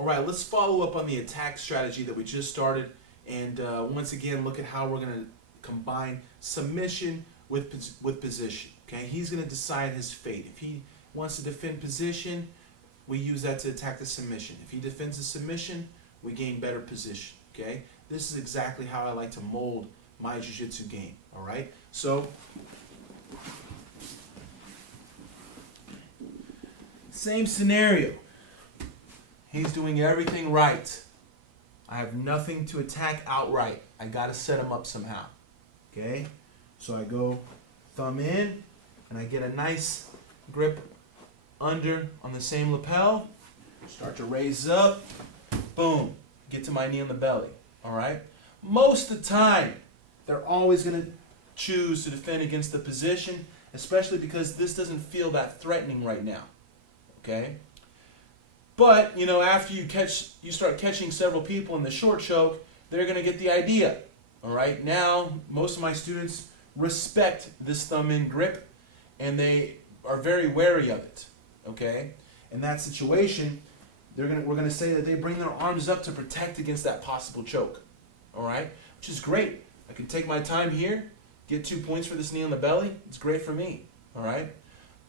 All right, let's follow up on the attack strategy that we just started, and once again look at how we're going to combine submission with position. Okay, he's going to decide his fate. If he wants to defend position, we use that to attack the submission. If he defends the submission, we gain better position. Okay, this is exactly how I like to mold my jiu-jitsu game. All right, so same scenario. He's doing everything right. I have nothing to attack outright. I got to set him up somehow. Okay? So I go thumb in, and I get a nice grip under on the same lapel. Start to raise up. Boom. Get to my knee on the belly. All right? Most of the time, they're always going to choose to defend against the position, especially because this doesn't feel that threatening right now. Okay? But, you know, after you start catching several people in the short choke, they're going to get the idea. All right? Now, most of my students respect this thumb-in grip, and they are very wary of it. Okay? In that situation, we're going to say that they bring their arms up to protect against that possible choke. All right? Which is great. I can take my time here, get 2 points for this knee on the belly. It's great for me. All right?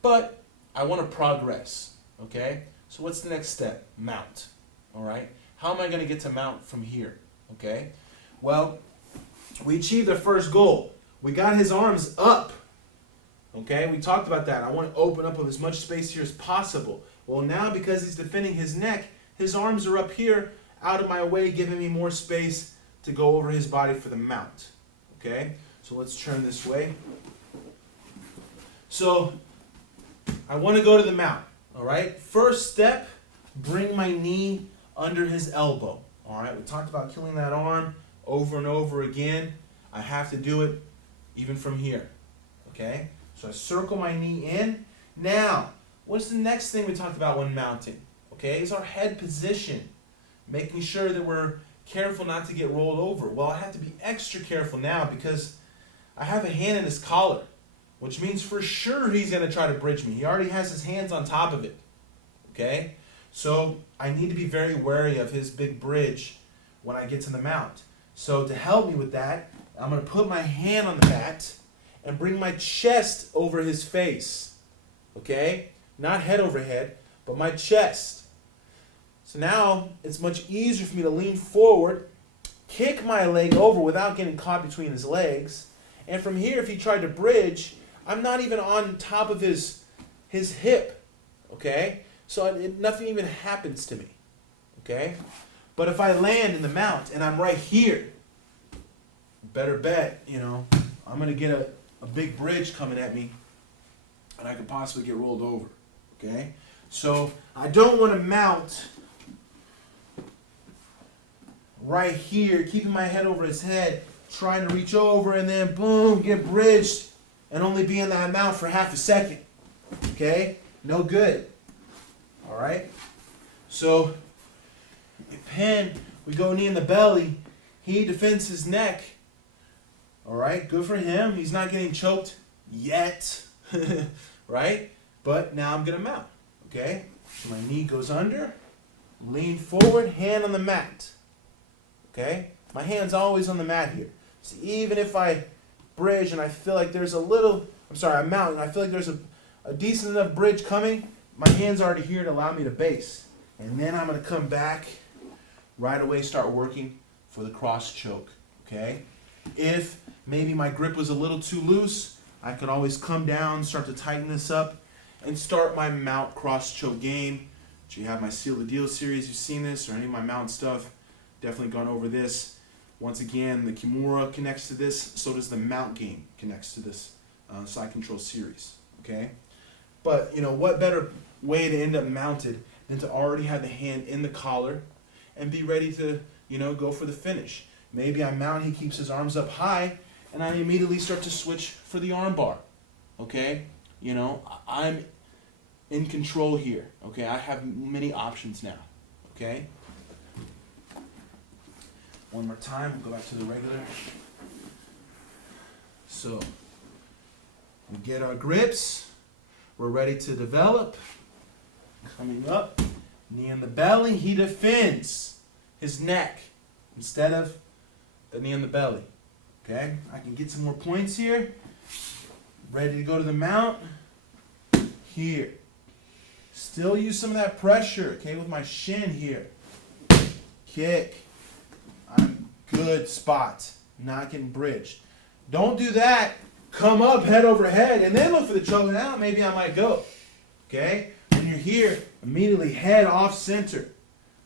But I want to progress. Okay? So what's the next step? Mount. All right? How am I going to get to mount from here? Okay? Well, we achieved our first goal. We got his arms up. Okay? We talked about that. I want to open up as much space here as possible. Well, now because he's defending his neck, his arms are up here, out of my way, giving me more space to go over his body for the mount. Okay? So let's turn this way. So I want to go to the mount. All right, first step, bring my knee under his elbow. All right, we talked about killing that arm over and over again. I have to do it even from here. Okay, so I circle my knee in. Now, what's the next thing we talked about when mounting? Okay, is our head position. Making sure that we're careful not to get rolled over. Well, I have to be extra careful now because I have a hand in his collar, which means for sure he's going to try to bridge me. He already has his hands on top of it. Okay? So I need to be very wary of his big bridge when I get to the mount. So to help me with that, I'm going to put my hand on the mat and bring my chest over his face. Okay? Not head over head, but my chest. So now it's much easier for me to lean forward, kick my leg over without getting caught between his legs. And from here, if he tried to bridge, I'm not even on top of his hip, okay? So nothing even happens to me, okay? But if I land in the mount and I'm right here, better bet, you know, I'm going to get a big bridge coming at me and I could possibly get rolled over, okay? So I don't want to mount right here, keeping my head over his head, trying to reach over and then boom, get bridged and only be in that mount for half a second. Okay? No good. All right? So, pin, we go knee in the belly. He defends his neck. All right? Good for him. He's not getting choked yet. Right? But now I'm going to mount. Okay? So my knee goes under. Lean forward, hand on the mat. Okay? My hand's always on the mat here. So even if I bridge and I feel like there's I mount and I feel like there's a decent enough bridge coming, my hand's already here to allow me to base. And then I'm going to come back right away, start working for the cross choke. Okay? If maybe my grip was a little too loose, I could always come down, start to tighten this up, and start my mount cross choke game. So you have my Seal the Deal series, you've seen this, or any of my mount stuff, definitely gone over this. Once again, the Kimura connects to this, so does the mount game connects to this side control series, okay? But, you know, what better way to end up mounted than to already have the hand in the collar and be ready to, you know, go for the finish. Maybe I mount, he keeps his arms up high, and I immediately start to switch for the arm bar, okay? You know, I'm in control here, okay? I have many options now, okay? One more time, we'll go back to the regular. So, we get our grips. We're ready to develop. Coming up. Knee in the belly, he defends his neck instead of the knee in the belly. Okay, I can get some more points here. Ready to go to the mount. Here. Still use some of that pressure, okay, with my shin here. Kick. I'm good spot. Not getting bridged. Don't do that. Come up head over head and then look for the choke. Now maybe I might go. Okay? When you're here, immediately head off center.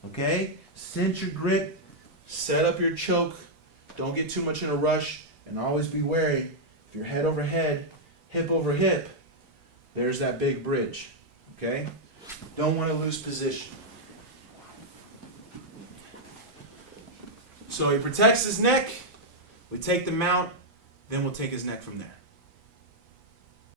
Okay? Cinch your grip. Set up your choke. Don't get too much in a rush. And always be wary. If you're head over head, hip over hip, there's that big bridge. Okay? Don't want to lose position. So he protects his neck. We take the mount. Then we'll take his neck from there.